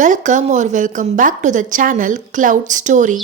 Welcome back to the channel Cloud Story.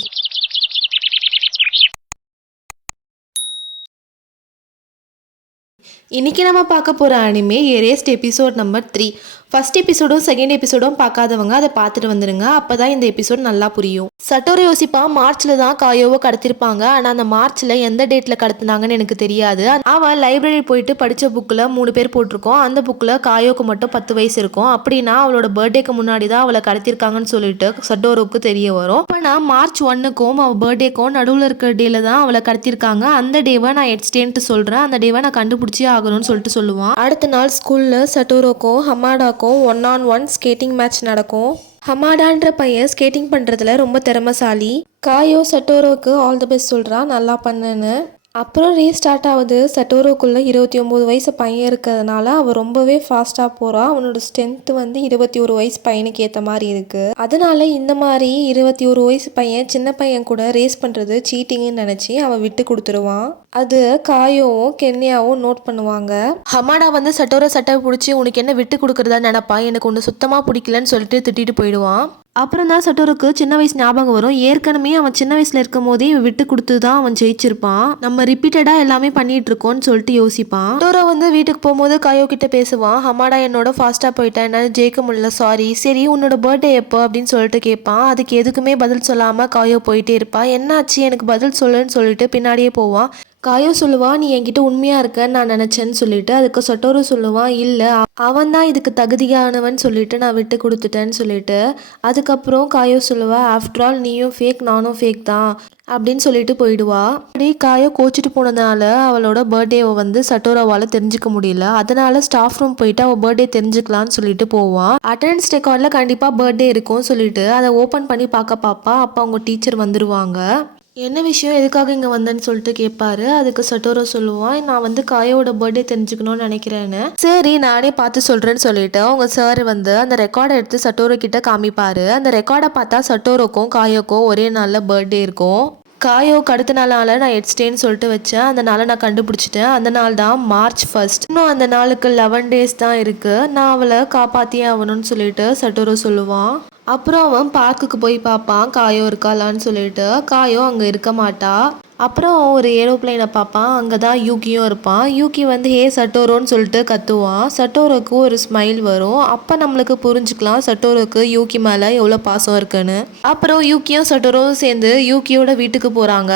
இன்னைக்கு நம்ம பார்க்க போகிற anime Erased episode number 3. First எபிசோடும் செகண்ட் எபிசோடும் பார்க்காதவங்க அதை பார்த்துட்டு வந்துடுங்க. அப்போ தான் இந்த எபிசோட் நல்லா புரியும். சட்டோரு யோசிப்பா மார்ச்சில் தான் காயோவை கடத்திருப்பாங்க. ஆனால் அந்த மார்ச்சில் எந்த டேட்டில் கடத்தினாங்கன்னு எனக்கு தெரியாது. அவன் லைப்ரரி போயிட்டு படித்த புக்கில் 3 பேர் போட்டிருக்கோம். அந்த புக்கில் காயோவுக்கு மட்டும் 10 வயசு இருக்கும். அப்படின்னா அவளோட பர்த்டேக்கு முன்னாடி தான் அவளை கடத்திருக்காங்கன்னு சொல்லிட்டு சட்டோருக்கு தெரிய வரும். இப்போ நான் மார்ச் 1க்கும் அவள் பர்த்டேக்கும் நடுவில் இருக்கிற டேல தான் அவளை கடத்திருக்காங்க. அந்த டேவை நான் எட்ஸ்டேன்ட்டு சொல்கிறேன். அந்த டேவை நான் கண்டுபிடிச்சி ஆகணும்னு சொல்லிட்டு சொல்லுவான். அடுத்த நாள் ஸ்கூலில் சட்டோரோக்கும் ஹமாடாக்கும் 1-on-1 ஸ்கேட்டிங் மேட்ச் நடக்கும். ஹமாடான்ற பையன் ஸ்கேட்டிங் பண்ணுறதுல ரொம்ப திறமைசாலி. காயோ சட்டோரோக்கு ஆல் தி பெஸ்ட் சொல்கிறான், நல்லா பண்ணுன்னு. அப்புறம் ரேஸ் ஸ்டார்ட் ஆகுது. சட்டோரோக்குள்ளே 29 வயசு பையன் இருக்கிறதுனால அவன் ரொம்பவே ஃபாஸ்ட்டாக போகிறான். அவனோட ஸ்ட்ரென்த்து 21 வயசு பையனுக்கு ஏற்ற மாதிரி இருக்குது. அதனால இந்த மாதிரி 21 வயசு பையன் சின்ன பையன் கூட ரேஸ் பண்ணுறது சீட்டிங்குன்னு நினச்சி அவன் விட்டு கொடுத்துருவான். அது காயோவும் கென்யாவும் நோட் பண்ணுவாங்க. ஹமாடா சட்டோரோ சட்டை பிடிச்சி உனக்கு என்ன விட்டு கொடுக்குறதா நினப்பா, எனக்கு ஒன்று சுத்தமாக பிடிக்கலன்னு சொல்லிட்டு திட்டிட்டு போயிடுவான். அப்புறம் தான் சட்டோருக்கு சின்ன வயசு ஞாபகம் வரும். ஏற்கனவே அவன் சின்ன வயசுல இருக்கும் போதே விட்டு கொடுத்து தான் அவன் ஜெயிச்சிருப்பான். நம்ம ரிப்பீட்டடா எல்லாமே பண்ணிட்டு இருக்கோம்னு சொல்லிட்டு யோசிப்பான். சட்டோரோ வீட்டுக்கு போகும்போது காயோ கிட்ட பேசுவான். ஹமாடா என்னோட ஃபாஸ்டா போயிட்டேன், என்னால் ஜெயிக்க முடியல, சாரி. சரி உன்னோட பர்த்டே எப்போ அப்படின்னு சொல்லிட்டு கேட்பான். அதுக்கு எதுக்குமே பதில் சொல்லாம காயோ போயிட்டே இருப்பான். என்னாச்சு எனக்கு பதில் சொல்லுன்னு சொல்லிட்டு பின்னாடியே போவான். காயோ சொல்லுவான், நீ என்கிட்ட உண்மையா இருக்கன்னு நான் நினைச்சேன்னு சொல்லிட்டு. அதுக்கு சட்டோரு சொல்லுவான், இல்லை அவன் தான் இதுக்கு தகுதியானவன் சொல்லிட்டு நான் விட்டு கொடுத்துட்டேன்னு சொல்லிட்டு. அதுக்கப்புறம் காயோ சொல்லுவா, ஆஃப்டர் ஆல் நீயும் ஃபேக் நானும் ஃபேக் தான் அப்படின்னு சொல்லிட்டு போயிடுவா. அப்படி காயோ கோச்சிட்டு போனதுனால அவளோட பர்த்டேவை சட்டோராவால் தெரிஞ்சுக்க முடியல. அதனால ஸ்டாஃப் ரூம் போயிட்டு அவள் பர்த்டே தெரிஞ்சுக்கலான்னு சொல்லிட்டு போவான். அட்டெண்டன்ஸ் ரெக்கார்டில் கண்டிப்பாக பர்த்டே இருக்கும் சொல்லிட்டு அதை ஓப்பன் பண்ணி பார்ப்பா. அப்போ அவங்க டீச்சர் வந்துடுவாங்க. என்ன விஷயம், எதுக்காக இங்கே வந்தேன்னு சொல்லிட்டு கேட்பாரு. அதுக்கு சட்டோரோ சொல்லுவான், நான் காயோட பர்த்டே தெரிஞ்சுக்கணும்னு நினைக்கிறேன்னு. சரி நானே பார்த்து சொல்கிறேன்னு சொல்லிட்டு அவங்க சார் அந்த ரெக்கார்டை எடுத்து சட்டோரோ கிட்ட காமிப்பாரு. அந்த ரெக்கார்டை பார்த்தா சட்டோரோக்கும் காயோக்கும் ஒரே நாளில் பர்த்டே இருக்கும். காயோக்கு அடுத்த நாளால் நான் எட்ஸ்டேன்னு சொல்லிட்டு வச்சேன். அந்த நாளை நான் கண்டுபிடிச்சிட்டேன். அந்த நாள் தான் மார்ச் 1. இன்னும் அந்த நாளுக்கு 11 days தான் இருக்குது. நான் அவளை காப்பாற்றியே ஆகணும்னு சொல்லிட்டு சட்டோரோ சொல்லுவான். அப்புறம் அவன் பார்க்குக்கு போய் பார்ப்பான் காயோ இருக்காளான்னு சொல்லிட்டு. காயோ அங்கே இருக்க மாட்டா. அப்புறம் ஒரு ஏரோப்ளைனை பார்ப்பான். அங்கே தான் யூகியும் இருப்பான். யூகி ஹே சட்டோரோன்னு சொல்லிட்டு கத்துவான். சட்டோரோக்கு ஒரு ஸ்மைல் வரும். அப்போ நம்மளுக்கு புரிஞ்சுக்கலாம் சட்டோரோக்கு யூகி மேலே எவ்வளோ பாசம் இருக்குன்னு. அப்புறம் யூகியும் சட்டோரோவும் சேர்ந்து யூகியோட வீட்டுக்கு போகிறாங்க.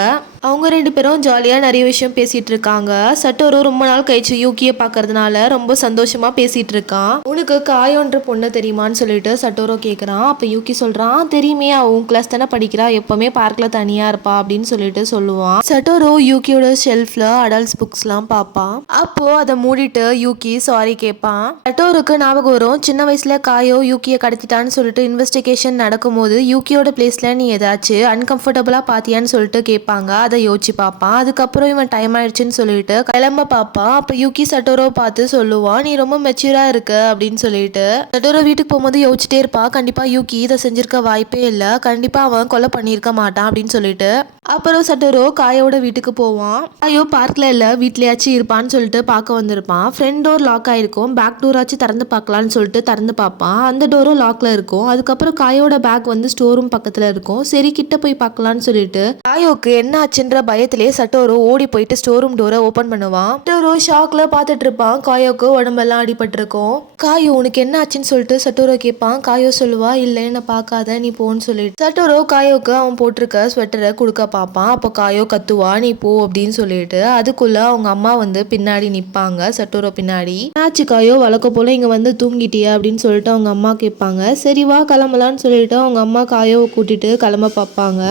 அவங்க 2 பேரும் ஜாலியாக நிறைய விஷயம் பேசிகிட்டு இருக்காங்க. சட்டோரோ ரொம்ப நாள் கழிச்சு யூகியை பார்க்கறதுனால ரொம்ப சந்தோஷமாக பேசிகிட்டு இருக்கான். உனக்கு காயோன்ற பொண்ணு தெரியுமான்னு சொல்லிட்டு சட்டோரோ கேட்குறான். அப்போ யூகி சொல்கிறான், தெரியுமே, அவன் கிளாஸ் தானே படிக்கிறா, எப்போவுமே பார்க்கில் தனியாக இருப்பா அப்படின்னு சொல்லிட்டு சொல்லுவான். சட்டோரோ யூகியோட ஷெல்ஃப்ல அடல்ட்ஸ் புக்ஸ்லாம் பார்ப்பான். அப்போ அதை மூடிட்டு யூகி சாரி கேட்பான். சட்டோருக்கு ஞாபகம் வரும், சின்ன வயசுல காயோ யூகியை கடத்திட்டான்னு சொல்லிட்டு இன்வெஸ்டிகேஷன் நடக்கும்போது யூகியோட பிளேஸ்ல நீ ஏதாச்சும் அன்கம்ஃபர்டபுளா பாத்தியான்னு சொல்லிட்டு கேட்பாங்க. அதை யோசிச்சு பார்ப்பான். அதுக்கப்புறம் இவன் டைம் ஆயிடுச்சுன்னு சொல்லிட்டு கிளம்ப பார்ப்பான். அப்போ யூகி சட்டோரோ பார்த்து சொல்லுவான், நீ ரொம்ப மெச்சூரா இருக்க அப்படின்னு சொல்லிட்டு. சட்டோரோ வீட்டுக்கு போகும்போது யோசிச்சுட்டே இருப்பான், கண்டிப்பா யூகி இதை செஞ்சிருக்க வாய்ப்பே இல்லை, கண்டிப்பா அவன் கொலை பண்ணியிருக்க மாட்டான் அப்படின்னு சொல்லிட்டு. அப்புறம் சட்டோரோ காயோட வீட்டுக்கு போவான். காயோ பார்க்ல இல்லை வீட்லயாச்சும் இருப்பான்னு சொல்லிட்டு பார்க்க வந்திருப்பான். ஃப்ரண்ட் டோர் லாக் ஆயிருக்கும். பேக் டோராச்சும் திறந்து பார்க்கலான்னு சொல்லிட்டு திறந்து பார்ப்பான். அந்த டோரும் லாக்ல இருக்கும். அதுக்கப்புறம் காயோட பேக் ஸ்டோர் ரூம் பக்கத்துல இருக்கும். சரி கிட்ட போய் பார்க்கலான்னு சொல்லிட்டு காயோக்கு என்ன ஆச்சுன்ற பயத்திலே சட்டோரோ ஓடி போயிட்டு ஸ்டோர் ரூம் டோரை ஓபன் பண்ணுவான். சட்டோரோ ஷாக்ல பார்த்துட்டு இருப்பான். காயோக்கு உடம்பெல்லாம் அடிபட்டு இருக்கும். காயோ உனக்கு என்ன ஆச்சுன்னு சொல்லிட்டு சட்டோரோ கேட்பான். காயோ சொல்லுவா, இல்லை என்ன பார்க்காத நீ போன்னு சொல்லிட்டு. சட்டோரோ காயோக்கு அவன் போட்டிருக்க ஸ்வெட்டரை கொடுக்க பார்ப்பான். அப்போ காயோ கத்துவா, நீ போ அப்படின்னு சொல்லிட்டு. அதுக்குள்ள அவங்க அம்மா பின்னாடி நிப்பாங்க. சட்டோரோ பின்னாடி. ஆச்சு காயோ, வழக்கம் போல இங்க தூங்கிட்டியா அப்படின்னு சொல்லிட்டு அவங்க அம்மா கேட்பாங்க. சரி வா கிளம்பலான்னு சொல்லிட்டு அவங்க அம்மா காயோவை கூட்டிட்டு கிளம்ப பார்ப்பாங்க.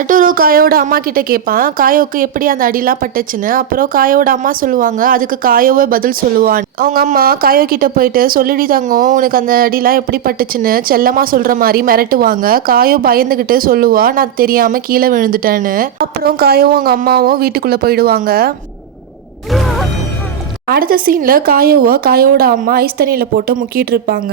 சட்டோரோ காயோட அம்மா கிட்ட கேட்பான், காயோக்கு எப்படி அந்த அடிலாம் பட்டுச்சுன்னு. அப்புறம் காயோட அம்மா சொல்லுவாங்க. அதுக்கு காயோவே பதில் சொல்லுவான். அவங்க அம்மா காயோ கிட்ட போயிட்டு, சொல்லிடி தங்கம், உனக்கு அந்த அடிலாம் எப்படி பட்டுச்சுன்னு செல்லமா சொல்ற மாதிரி மிரட்டுவாங்க. காயோ பயந்துகிட்டு சொல்லுவா, நான் தெரியாம கீழே விழுந்துட்டேன்னு. அப்புறம் காயோவும் அவங்க அம்மாவும் வீட்டுக்குள்ள போயிடுவாங்க. அடுத்த சீன்ல காயோட அம்மா ஐஸ் தண்ணியில போட்டு முக்கிட்டு இருப்பாங்க.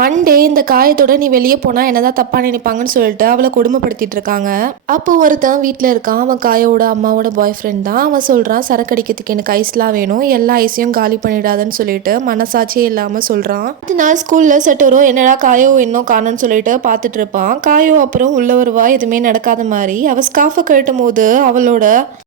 மண்டே இந்த காயத்தோட நீ வெளியே போனா என்னதான் தப்பா நினைப்பாங்கன்னு சொல்லிட்டு அவளை கொடுமைப்படுத்திட்டு இருக்காங்க. அப்போ ஒருத்தன் வீட்டுல இருக்கான். அவன் காயோட அம்மாவோட பாய் ஃப்ரெண்ட் தான். அவன் சொல்றான், சரக்கு அடிக்கிறதுக்கு எனக்கு ஐஸ்லாம் வேணும், எல்லா ஐஸையும் காலி பண்ணிடாதன்னு சொல்லிட்டு மனசாட்சியே இல்லாம சொல்றான். அதனால ஸ்கூல்ல செட்டோரோ என்னடா காயோ இன்னும் காணும்னு சொல்லிட்டு பாத்துட்டு இருப்பான். காயோ அப்புறம் உள்ள வருவா, எதுவுமே நடக்காத மாதிரி. அவ ஸ்கார்ஃபை கழட்டும் போது அவளோட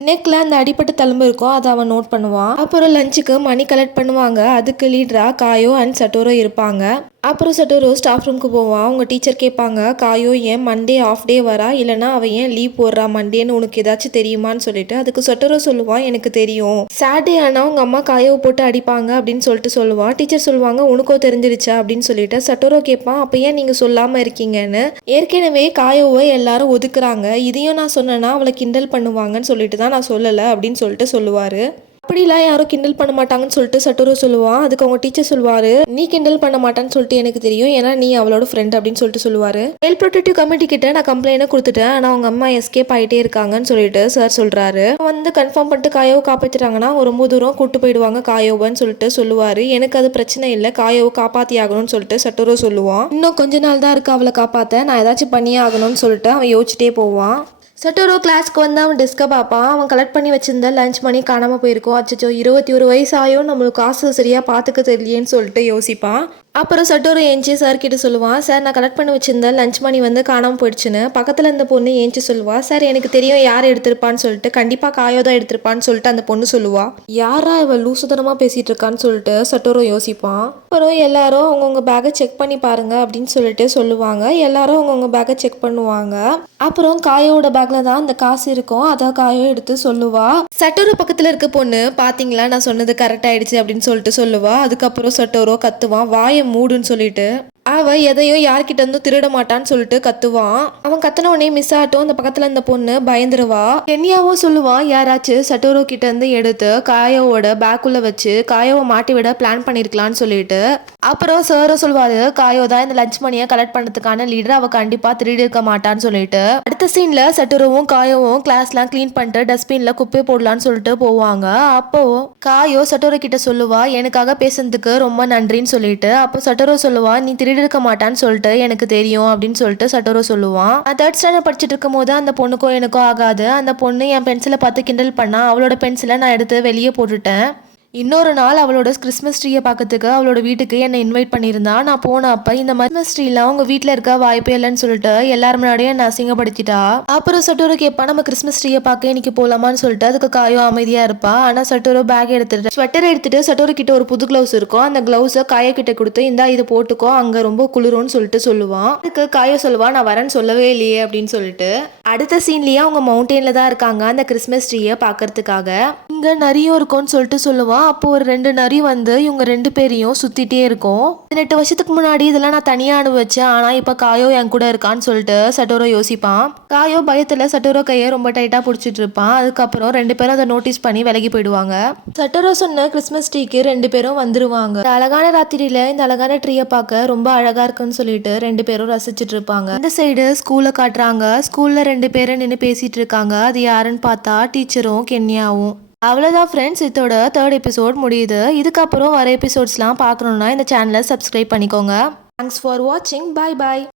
நெக்ல அந்த அடிப்பட்ட தழும்பு இருக்கும், அதை அவன் நோட் பண்ணுவான். அப்புறம் லஞ்சுக்கு மணி கலெக்ட் பண்ணுவாங்க. அதுக்கு லீடரா காயோ அண்ட் சட்டோரோ இருப்பாங்க. அப்புறம் சட்டோரோ ஸ்டாஃப் ரூமுக்கு போவான். அவங்க டீச்சர் கேட்பாங்க, காயோ ஏன் மண்டே ஆஃப் டே வரா, இல்லைனா அவன் ஏன் லீவ் போடுறா மண்டேன்னு உனக்கு ஏதாச்சும் தெரியுமான்னு சொல்லிட்டு அதுக்கு சட்டோரோ சொல்லுவான், எனக்கு தெரியும், சாட்டர்டே ஆனால் உங்க அம்மா காயோவை போட்டு அடிப்பாங்க அப்படின்னு சொல்லிட்டு சொல்லுவான். டீச்சர் சொல்லுவாங்க, உனக்கோ தெரிஞ்சிருச்சா அப்படின்னு சொல்லிட்டு சட்டோரோ கேட்பான், அப்போ ஏன் நீங்க சொல்லாம இருக்கீங்கன்னு. ஏற்கனவே காயோவை எல்லாரும் ஒதுக்குறாங்க, இதையும் நான் சொன்னேன்னா அவளை கிண்டல் பண்ணுவாங்கன்னு சொல்லிட்டு தான் நான் சொல்லலை அப்படின்னு சொல்லிட்டு சொல்லுவாரு. அப்படிலாம் யாரும் கிண்டல் பண்ண மாட்டாங்கன்னு சொல்லிட்டு சட்டோரோ சொல்லுவான். அதுக்கு அவங்க டீச்சர் சொல்லுவாரு, நீ கிண்டல் பண்ண மாட்டான்னு சொல்லிட்டு எனக்கு தெரியும், ஏன்னா நீ அவளோட ஃப்ரெண்ட் அப்படின்னு சொல்லிட்டு சொல்லுவாரு. சைல்ட் ப்ரொடெக்டிவ் கமிட்டி கிட்ட நான் கம்ப்ளைண்ட் கொடுத்துட்டேன், ஆனால் அவங்க அம்மா எஸ்கேப் ஆகிட்டே இருக்காங்கன்னு சொல்லிட்டு சார் சொல்றாரு. வந்து கன்ஃபார்ம் பண்ணிட்டு காயோவை காப்பாற்றிட்டாங்கன்னா ரொம்ப தூரம் கூட்டு போயிடுவாங்க காயோவன்னு சொல்லிட்டு சொல்லுவாரு. எனக்கு அது பிரச்சனை இல்லை, காயோவை காப்பாற்றி ஆகணும்னு சொல்லிட்டு சட்டோரோ சொல்லுவான். இன்னும் கொஞ்ச நாள் தான் இருக்கு அவளை காப்பாற்ற, நான் ஏதாச்சும் பண்ணியே ஆகணும்னு சொல்லிட்டு அவன் யோசிச்சிட்டே போவான். சட்டோரோ கிளாஸ்க்கு வந்து அவன் டெஸ்க்கை பார்ப்பான். அவன் கலெக்ட் பண்ணி வச்சிருந்த லஞ்ச் மணி காணாமல் போயிருக்கோம். அச்சோ 21 வயசு ஆயும் நம்மளுக்கு காசு சரியாக பார்த்துக்க தெரியலேன்னு சொல்லிட்டு யோசிப்பான். அப்புறம் சட்டோரோ ஏஞ்சி சார் கிட்ட சொல்லுவான், சார் நான் கலெக்ட் பண்ணி வச்சிருந்த லஞ்ச் மணி வந்து காணாமல் போயிடுச்சுன்னு. பக்கத்தில் இருந்த பொண்ணு ஏஞ்சி சொல்லுவா, சார் எனக்கு தெரியும் யார் எடுத்திருப்பான்னு சொல்லிட்டு, கண்டிப்பாக காயோ தான் எடுத்திருப்பான்னு சொல்லிட்டு அந்த பொண்ணு சொல்லுவா. யாரா இவள் லூசுதனமாக பேசிகிட்டு இருக்கான்னு சொல்லிட்டு சட்டோரோ யோசிப்பான். அப்புறம் எல்லாரும் அவங்கவுங்க பேக்கை செக் பண்ணி பாருங்க அப்படின்னு சொல்லிட்டு சொல்லுவாங்க. எல்லாரும் அவங்கவுங்க பேக்கை செக் பண்ணுவாங்க. அப்புறம் காயோட பேக்ல தான் அந்த காசு இருக்கும், அதை காயோ எடுத்து சொல்லுவா. சட்டோரோ பக்கத்தில் இருக்க பொண்ணு, பாத்தீங்களா நான் சொன்னது கரெக்ட் ஆயிடுச்சு அப்படின்னு சொல்லிட்டு சொல்லுவா. அதுக்கப்புறம் சட்டோரோ கத்துவான், வாயை மூடுன்னு சொல்லிட்டு. அவ எதையும் யார்கிட்ட இருந்தும் திருட மாட்டான்னு சொல்லிட்டு கத்துவான். அவன் கத்தன உடனே மிஸ் ஆட்டும் அந்த பக்கத்துல இருந்த பொண்ணு பயந்துருவா. கென்யாவோ சொல்லுவான், யாராச்சும் சட்டோரோ கிட்ட இருந்து எடுத்து காயோவோட பேக்குள்ள வச்சு காயோவை மாட்டி விட பிளான் பண்ணிருக்கலாம்னு சொல்லிட்டு. அப்புறம் சாரோ சொல்லுவாரு, காயோ தான் இந்த லஞ்ச் மணியை கலெக்ட் பண்ணதுக்கான லீடர், அவ கண்டிப்பா திருடி இருக்க மாட்டான்னு சொல்லிட்டு. அடுத்த சீன்ல சட்டோரோவும் காயோவும் கிளாஸ்லாம் கிளீன் பண்ணிட்டு டஸ்ட்பின்ல குப்பை போடலான்னு சொல்லிட்டு போவாங்க. அப்போ காயோ சட்டோரோ கிட்ட சொல்லுவா, எனக்காக பேசுனதுக்கு ரொம்ப நன்றின்னு சொல்லிட்டு. அப்போ சட்டோரோ சொல்லுவா, நீ இருக்க மாட்டான்னு சொல்லிட்டு எனக்கு தெரியும் அப்படின்னு சொல்லிட்டு சட்டோரோ சொல்லுவான். 3rd ஸ்டாண்டர்ட் படிச்சுட்டு இருக்கும் போது அந்த பொண்ணுக்கோ எனக்கோ ஆகாது. அந்த பொண்ணு என் பென்சிலை பார்த்து கிண்டல் பண்ணா, அவளோட பென்சிலை நான் எடுத்து வெளியே போட்டுட்டேன். இன்னொரு நாள் அவளோட கிறிஸ்மஸ் ட்ரீயை பார்க்கறதுக்கு அவளோட வீட்டுக்கு என்னை இன்வைட் பண்ணியிருந்தா. நான் போனப்ப இந்த கிறிஸ்மஸ் ட்ரீலாம் அவங்க வீட்டில் இருக்க வாய்ப்பே இல்லைன்னு சொல்லிட்டு எல்லாரும் முன்னாடியே என்ன அசிங்கப்படுத்திட்டா. அப்புறம் சட்டோரோ கேட்பா, நம்ம கிறிஸ்மஸ் ட்ரீயை பார்க்க இன்னைக்கு போலாமான்னு சொல்லிட்டு. அதுக்கு காயோ அமைதியா இருப்பா. ஆனா சட்டோரோ பேக் எடுத்துட்டு ஸ்வெட்டர் எடுத்துட்டு சட்டோரோ கிட்ட ஒரு புது கிளவுஸ் இருக்கும், அந்த கிளவுஸை காயோ கிட்ட கொடுத்து, இந்தா இது போட்டுக்கோ, அங்க ரொம்ப குளிரும்னு சொல்லிட்டு சொல்லுவான். அதுக்கு காயோ சொல்லுவா, நான் வரேன்னு சொல்லவே இல்லையே அப்படின்னு சொல்லிட்டு. அடுத்த சீன்லயே அவங்க மவுண்டெயின்ல தான் இருக்காங்க அந்த கிறிஸ்மஸ் ட்ரீயை பார்க்கறதுக்காக. இங்க நிறைய இருக்கும்னு சொல்லிட்டு சொல்லுவான். அப்போ ஒரு 2 நரி வந்து இவங்க 2 பேரையும் சுத்திட்டே இருக்கும். 18 வருஷத்துக்கு முன்னாடி இதெல்லாம் நான் தனியா அனுபவிச்சேன், ஆனா இப்ப காயோ என் கூட இருக்கான்னு சொல்லிட்டு சட்டோரோ யோசிப்பான். காயோ பயத்துல சட்டோரோ கையை ரொம்ப டைட்டா பிடிச்சிட்டு இருப்பான். அதுக்கப்புறம் 2 பேரும் அதை நோட்டீஸ் பண்ணி விலகி போயிடுவாங்க. சட்டோரோ சொன்ன கிறிஸ்மஸ் ட்ரீக்கு 2 பேரும் வந்துருவாங்க. இந்த அழகான ராத்திரியில இந்த அழகான ட்ரீயை பார்க்க ரொம்ப அழகா இருக்குன்னு சொல்லிட்டு 2 பேரும் ரசிச்சுட்டு இருப்பாங்க. இந்த சைடு ஸ்கூல்ல காட்டுறாங்க. ஸ்கூல்ல 2 பேரும் நின்று பேசிட்டு இருக்காங்க. அது யாருன்னு பார்த்தா டீச்சரும் கென்யாவும். அவ்வளோதான் ஃப்ரெண்ட்ஸ், இதோட 3rd எபிசோட் முடியுது. இதுக்கப்புறம் வர எபிசோட்ஸ்லாம் பார்க்கணுன்னா இந்த சேனலை சப்ஸ்கிரைப் பண்ணிக்கோங்க. தேங்க்ஸ் ஃபார் வாட்சிங். பாய் பாய்.